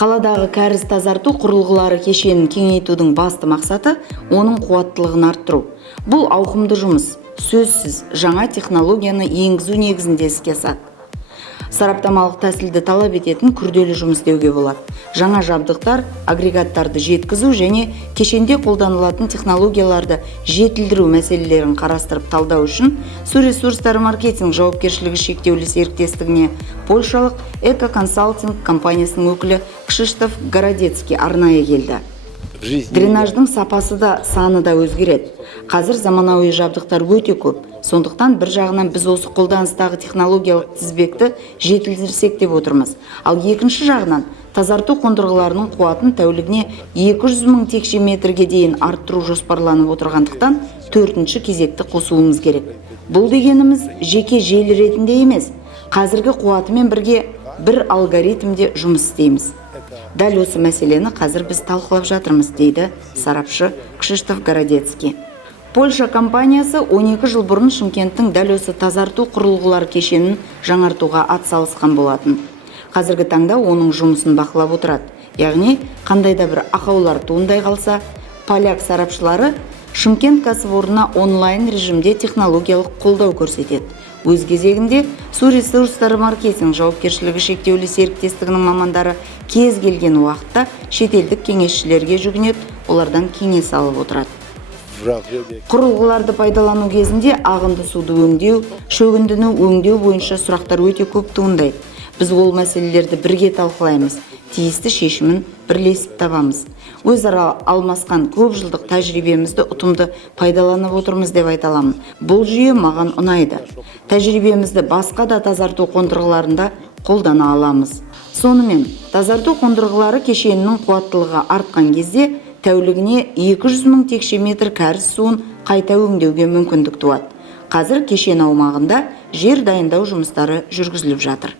Қаладағы кәріз тазарту құрылғылары кешенін кеңейтудің басты мақсаты оның қуаттылығын арттыру. Бұл ауқымды жұмыс, сөзсіз жаңа технологияны енгізу негізінде іске асады. Сараптамалық тәсілді талап ететін күрделі жұмыс деуге болады. Жаңа жабдықтар, агрегаттарды жеткізу және кешенде қолданылатын технологияларды жетілдіру мәселелерін қарастырып талдау үшін Су ресурстары маркетинг жауапкершілігі шектеулі серіктестігіне польшалық эко-консалтинг компаниясының өкілі Кшиштоф Городецкий арнайы келді. Дренаждың сапасы да саны да өзгереді. Қазір заманауи жабдықтар өте көп. Сондықтан бір жағынан біз осы қолданыстағы технологиялық тізбекті жетілдірсек деп отырмыз. Ал екінші жағынан тазарту қондырғыларының қуатын тәулігіне 200 мың текше метрге дейін арттыру жоспарланып отырғандықтан төртінші кезекті қосуымыз керек. Бұл дегеніміз жеке желі ретінде емес, қазіргі қуатымен бірге бір алгоритмде жұмыс істейміз. Дәл осы мәселені қазір біз талқылап жатырмыз, дейді сарапшы Кшиштоф Городецкий. Польша компаниясы 12 жыл бұрын Шымкенттің дәл осы тазарту құрылғылар кешенін жаңартуға атсалысқан болатын. Қазіргі таңда оның жұмысын бақылап отырады. Яғни, қандай да бір ақаулар туындай қалса, поляк сарапшылары Шымкент кәсіпорнына онлайн режимде технологиялық қолдау көрсетеді. Өз кезегінде Су ресурстары маркетинг жауапкершілігі шектеулі серіктестігінің мамандары кез келген уақытта шетелдік кеңесшілерге жүгінеді, олардан кеңес алып отырады. Құрылғыларды пайдалану кезінде ағынды суды өңдеу, шөгіндіні өңдеу бойынша сұрақтар өте көп туындайды. Біз ол мәселелерді бірге талқылаймыз, тиісті шешімін бірлесіп табамыз. Өзара алмасқан көп жылдық тәжірибемізді ұтымды пайдаланып отырмыз деп айта аламын. Бұл жүйе маған ұнайды. Тәжірибемізді басқа да тазарту қондырғыларында қолдана аламыз. Сонымен, тазарту қондырғылары кешенінің қуаттылығы артқан кезде тәулігіне 200 мың текше метр кәріз суын қайта өңдеуге мүмкіндік туады. Қазір кешен аумағында жер дайындау жұмыстары жүргізіліп жатыр.